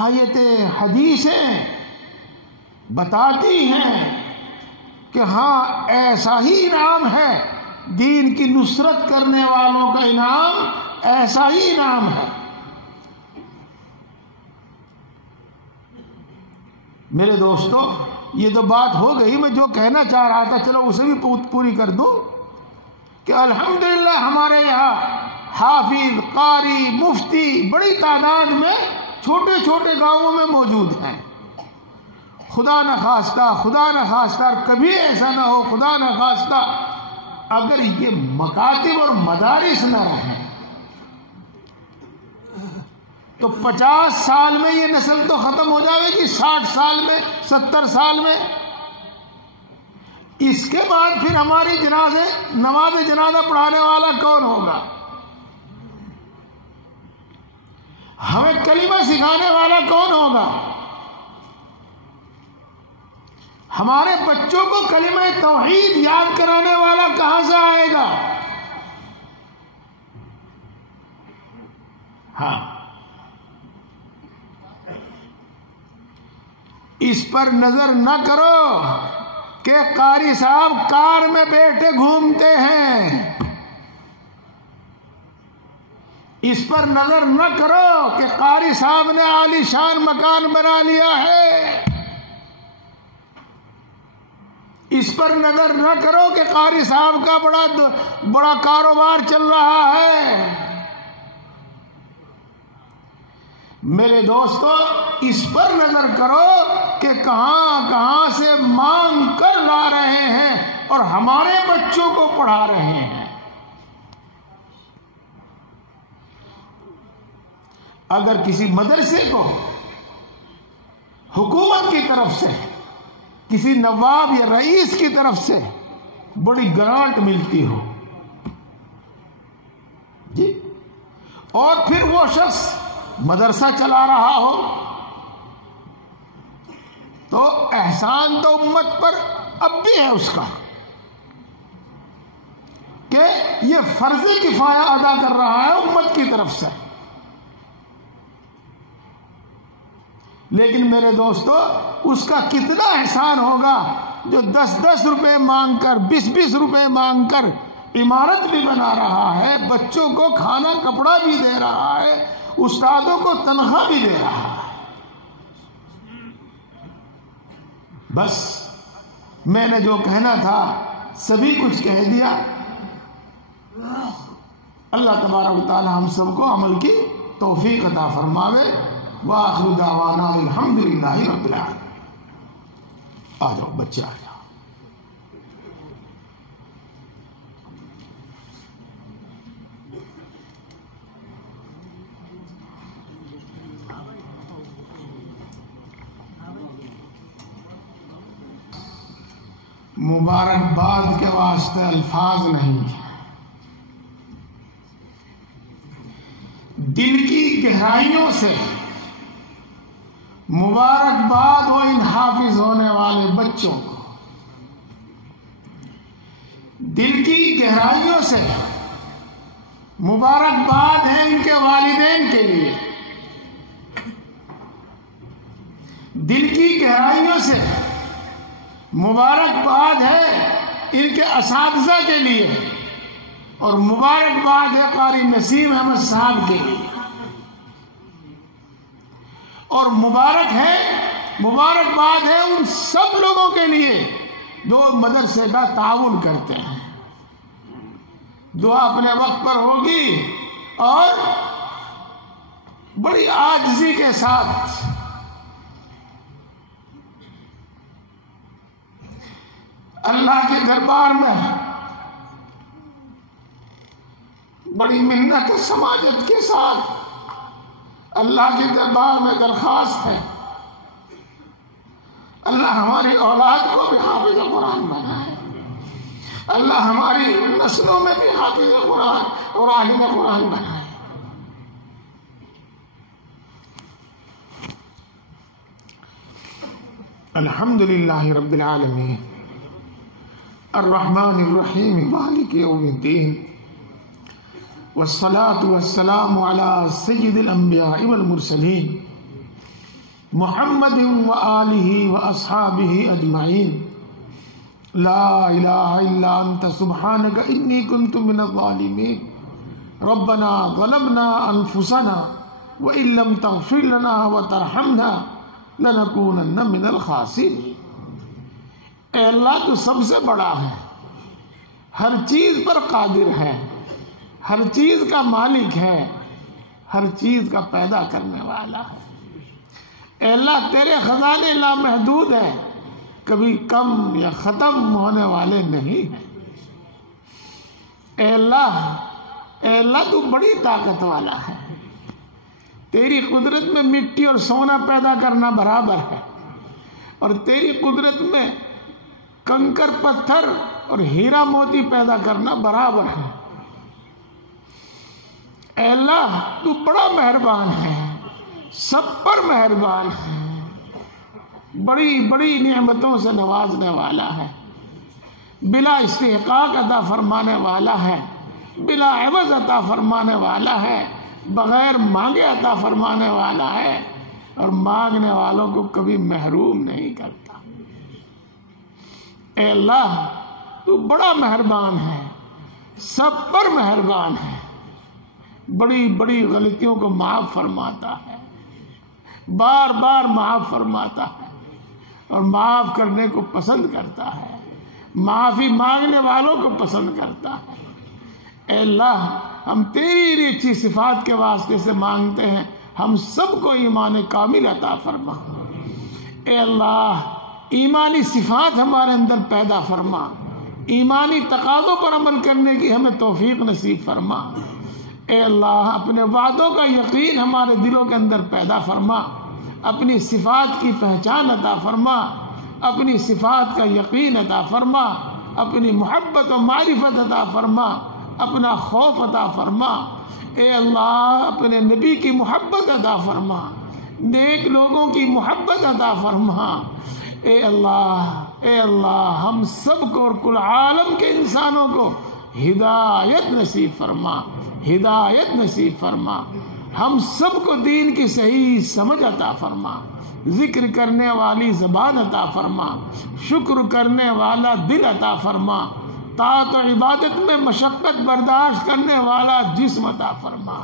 آیت حدیثیں بتاتی ہیں کہ ہاں ایسا ہی انعام ہے, دین کی نصرت کرنے والوں کا انعام ایسا ہی انعام ہے. میرے دوستو, یہ تو بات ہو گئی. میں جو کہنا چاہ رہا تھا چلو اسے بھی پوری کر دوں کہ الحمدللہ ہمارے یہاں حافظ, قاری, مفتی بڑی تعداد میں چھوٹے چھوٹے گاؤں میں موجود ہیں. خدا نہ خواستہ کبھی ایسا نہ ہو, خدا نہ خواستہ اگر یہ مکاتب اور مدارس نہ رہیں تو 50 سال میں یہ نسل تو ختم ہو جائے گی, 60 سال میں, 70 سال میں. اس کے بعد پھر ہماری نماز جنازہ پڑھانے والا کون ہوگا؟ ہمیں کلمہ سکھانے والا کون ہوگا؟ ہمارے بچوں کو کلمہ توحید یاد کرانے والا کہاں سے آئے گا؟ ہاں, اس پر نظر نہ کرو کہ قاری صاحب کار میں بیٹھے گھومتے ہیں. اس پر نظر نہ کرو کہ قاری صاحب نے عالی شان مکان بنا لیا ہے. اس پر نظر نہ کرو کہ قاری صاحب کا بڑا کاروبار چل رہا ہے. میرے دوستو, اس پر نظر کرو کہ کہاں سے مانگ کر لا رہے ہیں اور ہمارے بچوں کو پڑھا رہے ہیں. اگر کسی مدرسے کو حکومت کی طرف سے, کسی نواب یا رئیس کی طرف سے بڑی گرانٹ ملتی ہو جی, اور پھر وہ شخص مدرسہ چلا رہا ہو, تو احسان تو امت پر اب بھی ہے اس کا کہ یہ فرض کفایہ ادا کر رہا ہے امت کی طرف سے. لیکن میرے دوستو, اس کا کتنا احسان ہوگا جو 10-10 روپے مانگ کر, 20-20 روپے مانگ کر عمارت بھی بنا رہا ہے, بچوں کو کھانا کپڑا بھی دے رہا ہے, استادوں کو تنخواہ بھی دے رہا ہے. بس میں نے جو کہنا تھا سبھی کچھ کہہ دیا. اللہ تبارک و تعالی ہم سب کو عمل کی توفیق عطا فرماوے. وآخر دعوانا الحمدللہ رب العالمین. آ جاؤ بچے, آ جاؤ. مبارکباد کے واسطے الفاظ نہیں, دل کی گہرائیوں سے مبارکباد ہو ان حافظ ہونے والے بچوں کو. دل کی گہرائیوں سے مبارکباد ہے ان کے والدین کے لیے. دل کی گہرائیوں سے مبارکباد ہے ان کے اساتذہ کے لیے، اور مبارکباد ہے قاری نسیم احمد صاحب کے لیے، اور مبارکباد ہے ان سب لوگوں کے لیے جو مدرسے کا تعاون کرتے ہیں۔ دعا اپنے وقت پر ہوگی اور بڑی عاجزی کے ساتھ اللہ کے دربار میں بڑی منت و سماجت کے ساتھ اللہ کے دربار میں درخواست ہے، اللہ ہماری اولاد کو بھی حافظ قرآن بنائے، اللہ ہماری نسلوں میں بھی حافظ قرآن اور عالم قرآن بنائے۔ الحمدللہ رب العالمین الرحمن الرحیم مالک یوم الدین والصلاة والسلام على سید الانبیاء والمرسلین محمد وآلہ واصحابہ اجمعین لا الہ الا انت سبحانک انی کنت من الظالمین ربنا ظلمنا انفسنا وان لم تغفر لنا وترحمنا لنکونن من الخاسرین۔ اے اللہ تو سب سے بڑا ہے، ہر چیز پر قادر ہے، ہر چیز کا مالک ہے، ہر چیز کا پیدا کرنے والا ہے۔ اے اللہ تیرے خزانے لامحدود ہیں، کبھی کم یا ختم ہونے والے نہیں ہیں۔ اے اللہ تو بڑی طاقت والا ہے، تیری قدرت میں مٹی اور سونا پیدا کرنا برابر ہے، اور تیری قدرت میں کنکر پتھر اور ہیرا موتی پیدا کرنا برابر ہے۔ اے اللہ تو بڑا مہربان ہے، سب پر مہربان ہے، بڑی بڑی نعمتوں سے نوازنے والا ہے، بلا استحقاق عطا فرمانے والا ہے، بلا عوض عطا فرمانے والا ہے، بغیر مانگے عطا فرمانے والا ہے، اور مانگنے والوں کو کبھی محروم نہیں کرتا۔ اے اللہ تو بڑا مہربان ہے، سب پر مہربان ہے، بڑی بڑی غلطیوں کو معاف فرماتا ہے، بار بار معاف فرماتا ہے، اور معاف کرنے کو پسند کرتا ہے، معافی مانگنے والوں کو پسند کرتا ہے۔ اے اللہ ہم تیری اچھی صفات کے واسطے سے مانگتے ہیں، ہم سب کو ایمان کامل عطا فرما۔ اے اللہ ایمانی صفات ہمارے اندر پیدا فرما، ایمانی تقاضوں پر عمل کرنے کی ہمیں توفیق نصیب فرما۔ اے اللہ اپنے وعدوں کا یقین ہمارے دلوں کے اندر پیدا فرما، اپنی صفات کی پہچان عطا فرما، اپنی صفات کا یقین عطا فرما، اپنی محبت و معرفت عطا فرما، اپنا خوف عطا فرما۔ اے اللہ اپنے نبی کی محبت عطا فرما، نیک لوگوں کی محبت عطا فرما۔ اے اللہ ہم سب کو اور کل عالم کے انسانوں کو ہدایت نصیب فرما، ہدایت نصیب فرما، ہم سب کو دین کی صحیح سمجھ عطا فرما، ذکر کرنے والی زبان عطا فرما، شکر کرنے والا دل عطا فرما، طاعت و عبادت میں مشقت برداشت کرنے والا جسم عطا فرما۔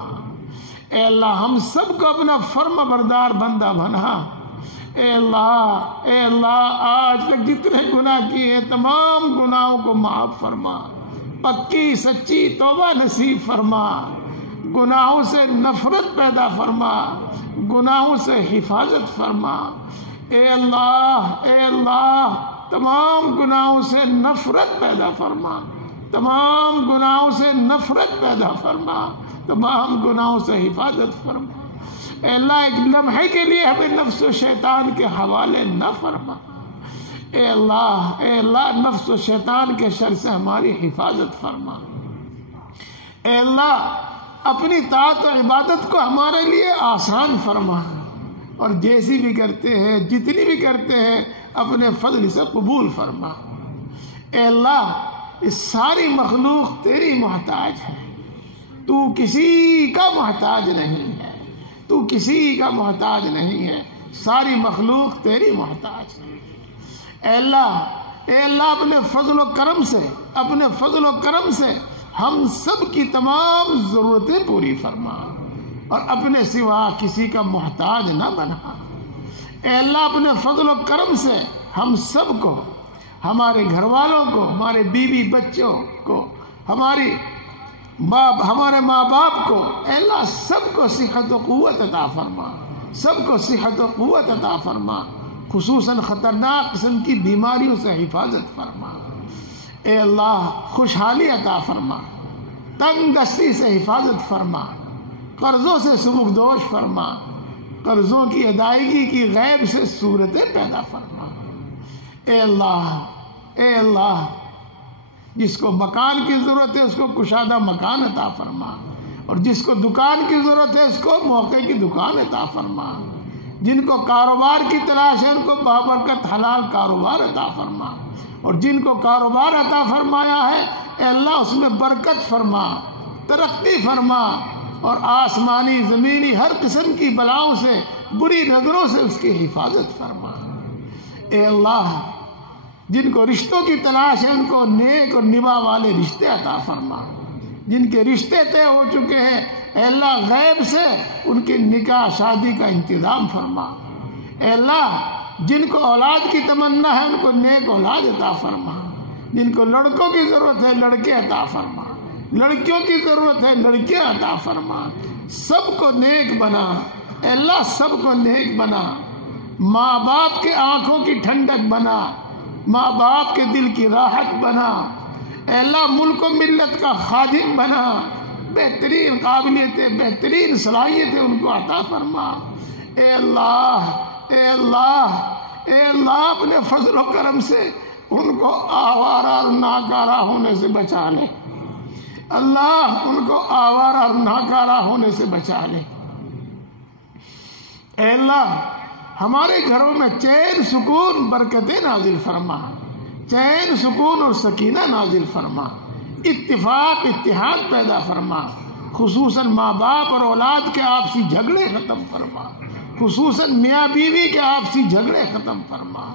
اے اللہ ہم سب کو اپنا فرم بردار بندہ بنا۔ اے اللہ آج تک جتنے گناہ کیے ہیں تمام گناہوں کو معاف فرما، پکی سچی توبہ نصیب فرما، گناہوں سے نفرت پیدا فرما، گناہوں سے حفاظت فرما۔ اے اللہ تمام گناہوں سے نفرت پیدا فرما، تمام گناہوں سے نفرت پیدا فرما، تمام گناہوں سے حفاظت فرما۔ اے اللہ ایک لمحے کے لیے ہمیں نفس و شیطان کے حوالے نہ فرما۔ اے اللہ نفس و شیطان کے شر سے ہماری حفاظت فرما۔ اے اللہ اپنی طاعت و عبادت کو ہمارے لیے آسان فرما، اور جیسی بھی کرتے ہیں جتنی بھی کرتے ہیں اپنے فضل سے قبول فرما۔ اے اللہ اس ساری مخلوق تیری محتاج ہے، تو کسی کا محتاج نہیں ہے، تو کسی کا محتاج نہیں ہے، ساری مخلوق تیری محتاج ہے۔ اے اللہ اے اللہ اپنے فضل و کرم سے، اپنے فضل و کرم سے ہم سب کی تمام ضرورتیں پوری فرما اور اپنے سوا کسی کا محتاج نہ بنا۔ اے اللہ اپنے فضل و کرم سے ہم سب کو، ہمارے گھر والوں کو، ہمارے بیوی بچوں کو، ہمارے ماں باپ کو، اے اللہ سب کو صحت و قوت عطا فرما، سب کو صحت و قوت عطا فرما، خصوصاً خطرناک قسم کی بیماریوں سے حفاظت فرما۔ اے اللہ خوشحالی عطا فرما، تنگ دستی سے حفاظت فرما، قرضوں سے سبکدوش فرما، قرضوں کی ادائیگی کی غیب سے صورتیں پیدا فرما۔ اے اللہ جس کو مکان کی ضرورت ہے اس کو کشادہ مکان عطا فرما، اور جس کو دکان کی ضرورت ہے اس کو موقع کی دکان عطا فرما، جن کو کاروبار کی تلاش ہے ان کو بابرکت حلال کاروبار عطا فرما، اور جن کو کاروبار عطا فرمایا ہے اے اللہ اس میں برکت فرما، ترقی فرما، اور آسمانی زمینی ہر قسم کی بلاؤں سے، بری نظروں سے اس کی حفاظت فرما۔ اے اللہ جن کو رشتوں کی تلاش ہے ان کو نیک اور نبا والے رشتے عطا فرما، جن کے رشتے طے ہو چکے ہیں اے اللہ غیب سے ان کی نکاح شادی کا انتظام فرما۔ اے اللہ جن کو اولاد کی تمنا ہے ان کو نیک اولاد عطا فرما، جن کو لڑکوں کی ضرورت ہے لڑکے عطا فرما، لڑکیوں کی ضرورت ہے لڑکیاں عطا فرما، سب کو نیک بنا اے اللہ، سب کو نیک بنا، ماں باپ کے آنکھوں کی ٹھنڈک بنا، ماں باپ کے دل کی راحت بنا، اے اللہ ملک و ملت کا خادم بنا، بہترین قابلیتیں بہترین صلاحیتیں ان کو عطا فرما۔ اے اللہ اے اللہ اے اللہ اپنے فضل و کرم سے ان کو آوارہ اور ناکارہ ہونے سے بچا لے، اللہ ان کو آوارہ اور ناکارہ ہونے سے بچا لے۔ اے اللہ ہمارے گھروں میں چین سکون برکتیں نازل فرما، چین سکون اور سکینہ نازل فرما، اتفاق اتحاد پیدا فرما، خصوصاً ماں باپ اور اولاد کے آپسی جھگڑے ختم فرما، خصوصاً میاں بیوی کے آپسی جھگڑے ختم فرما۔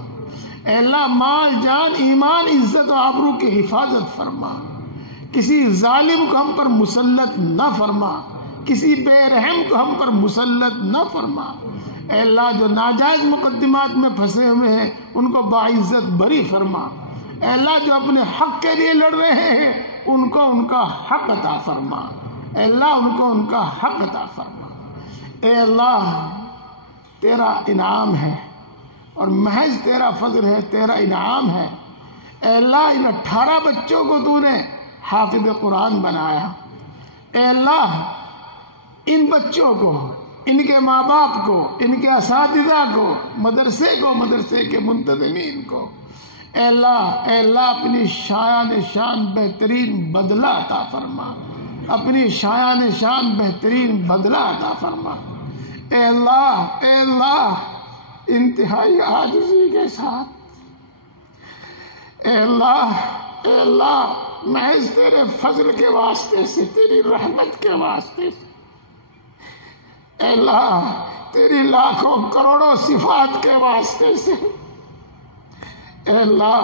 اے اللہ مال جان ایمان عزت و آبرو کی حفاظت فرما، کسی ظالم کو ہم پر مسلط نہ فرما، کسی بے رحم کو ہم پر مسلط نہ فرما۔ اے اللہ جو ناجائز مقدمات میں پھنسے ہوئے ہیں ان کو باعزت بری فرما، اے اللہ جو اپنے حق کے لیے لڑ رہے ہیں ان کو ان کا حق عطا فرما، اے اللہ ان کو ان کا حق عطا فرما۔ اے اللہ تیرا انعام ہے اور محض تیرا فضل ہے، تیرا انعام ہے۔ اے اللہ ان 18 بچوں کو تو نے حافظ قرآن بنایا، اے اللہ ان بچوں کو، ان کے ماں باپ کو، ان کے اساتذہ کو، مدرسے کے منتظمین کو اے اللہ اپنی شایان شان بہترین بدلہ عطا فرما، اپنی شایان شان بہترین بدلہ عطا فرما۔ اے اللہ انتہائی عاجزی کے ساتھ اے اللہ محض تیرے فضل کے واسطے سے، تیری رحمت کے واسطے سے، اے اللہ تیری لاکھوں کروڑوں صفات کے واسطے سے اے اللہ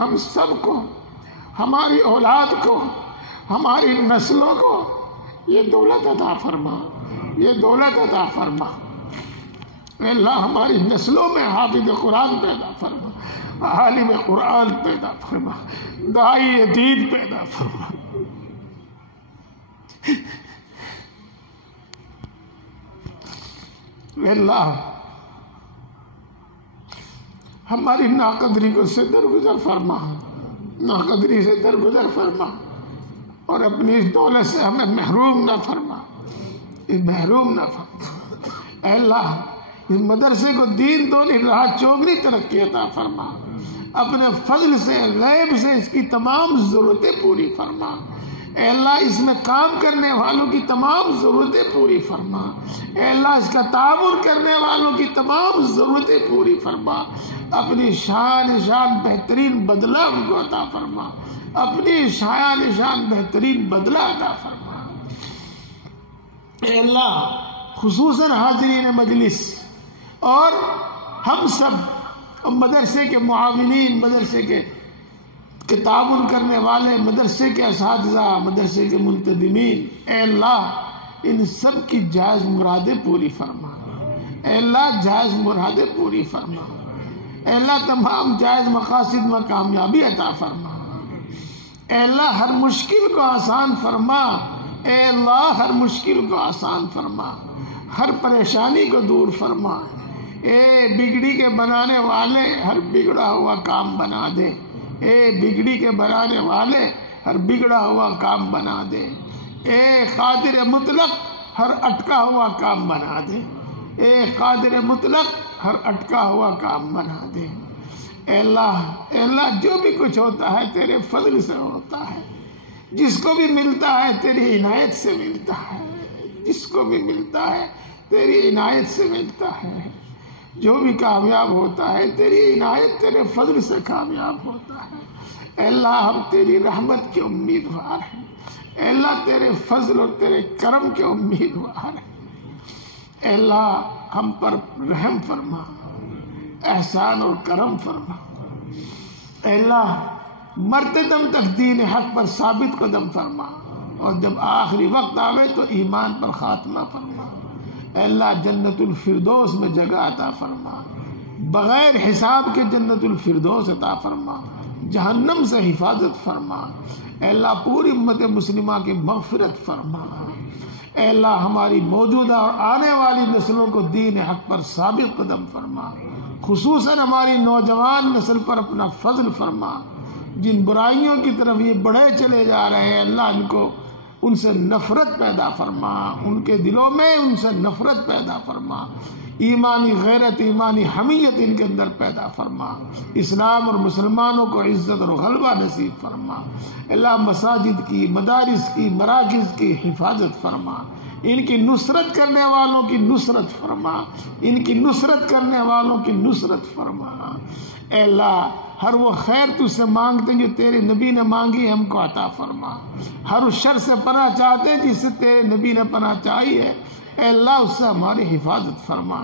ہم سب کو، ہماری اولاد کو، ہماری نسلوں کو یہ دولت عطا فرما، یہ دولت عطا فرما۔ اے اللہ ہماری نسلوں میں حافظ قرآن پیدا فرما، عالم قرآن پیدا فرما، داعی دین پیدا فرما۔ اے اللہ ہماری ناقدری کو سے درگزر فرما، ناقدری سے درگزر فرما، اور اپنی اس دولت سے ہمیں محروم نہ فرما، محروم نہ فرما۔ اے اللہ اس مدرسے کو دین دونی راہ چوگنی ترقی عطا فرما، اپنے فضل سے غیب سے اس کی تمام ضرورتیں پوری فرما۔ اے اللہ اس میں کام کرنے والوں کی تمام ضرورتیں پوری فرما، اے اللہ اس کا تعاون کرنے والوں کی تمام ضرورتیں پوری فرما، اپنی شان بہترین بدلہ ان کو عطا فرما، اپنی شان بہترین بدلہ عطا فرما۔ اے اللہ خصوصاً حاضرین مجلس اور ہم سب اور مدرسے کے معاونین، مدرسے کے تعاون کرنے والے، مدرسے کے اساتذہ، مدرسے کے منتظمین، اے اللہ ان سب کی جائز مرادیں پوری فرما، اے اللہ جائز مرادیں پوری فرما، اے اللہ تمام جائز مقاصد میں کامیابی عطا فرما، اے اللہ ہر مشکل کو آسان فرما، اے اللہ ہر مشکل کو آسان فرما، ہر پریشانی کو دور فرما، اے بگڑی کے بنانے والے ہر بگڑا ہوا کام بنا دے، اے بگڑی کے بنانے والے ہر بگڑا ہوا کام بنا دے، اے قادر مطلق ہر اٹکا ہوا کام بنا دے، اے قادر مطلق ہر اٹکا ہوا کام بنا دے، اے اللہ جو بھی کچھ ہوتا ہے تیرے فضل سے ہوتا ہے، جس کو بھی ملتا ہے تیری عنایت سے ملتا ہے، جس کو بھی ملتا ہے تیری عنایت سے ملتا ہے، جو بھی کامیاب ہوتا ہے تیری عنایت تیرے فضل سے کامیاب ہوتا ہے، اے اللہ ہم تیری رحمت کے امیدوار ہیں، اے اللہ تیرے فضل اور تیرے کرم کے امیدوار ہیں، اے اللہ ہم پر رحم فرما، احسان اور کرم فرما، اے اللہ مرتے دم تک دین حق پر ثابت قدم فرما، اور جب آخری وقت آوے تو ایمان پر خاتمہ فرما، اے اللہ جنت الفردوس میں جگہ عطا فرما، بغیر حساب کے جنت الفردوس عطا فرما، جہنم سے حفاظت فرما، اے اللہ پوری امت مسلمہ کی مغفرت فرما، اے اللہ ہماری موجودہ اور آنے والی نسلوں کو دین حق پر ثابت قدم فرما، خصوصاً ہماری نوجوان نسل پر اپنا فضل فرما، جن برائیوں کی طرف یہ بڑھے چلے جا رہے ہیں اللہ ان سے نفرت پیدا فرما، ان کے دلوں میں ان سے نفرت پیدا فرما، ایمانی غیرت، ایمانی حمیت ان کے اندر پیدا فرما، اسلام اور مسلمانوں کو عزت اور غلبہ نصیب فرما، اللہ مساجد کی، مدارس کی، مراکز کی حفاظت فرما، ان کی نصرت کرنے والوں کی نصرت فرما، ان کی نصرت کرنے والوں کی نصرت فرما، اے اللہ ہر وہ خیر تجھ سے مانگتے ہیں جو تیرے نبی نے مانگی ہم کو عطا فرما، ہر اس شر سے پناہ چاہتے ہیں جس سے تیرے نبی نے پناہ چاہی ہے، اے اللہ اس سے ہماری حفاظت فرما،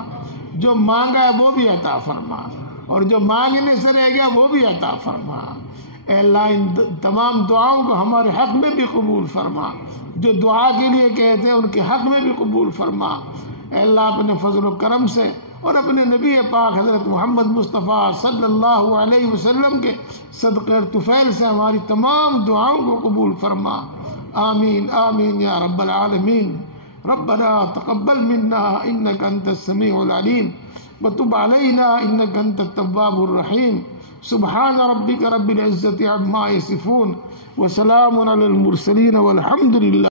جو مانگا ہے وہ بھی عطا فرما، اور جو مانگنے سے رہ گیا وہ بھی عطا فرما، اے اللہ ان تمام دعاؤں کو ہمارے حق میں بھی قبول فرما، جو دعا کے لیے کہتے ہیں ان کے حق میں بھی قبول فرما، اے اللہ اپنے فضل و کرم سے اور اپنے نبی پاک حضرت محمد مصطفیٰ صلی اللہ علیہ وسلم کے صدقے اور طفیل سے ہماری تمام دعاؤں کو قبول فرما، آمین آمین یا رب العالمین، ربنا تقبل منا انك انت السميع العليم وتب علينا انك انت التواب الرحيم، سبحان ربك رب العزة عما يصفون وسلام على المرسلين والحمد لله.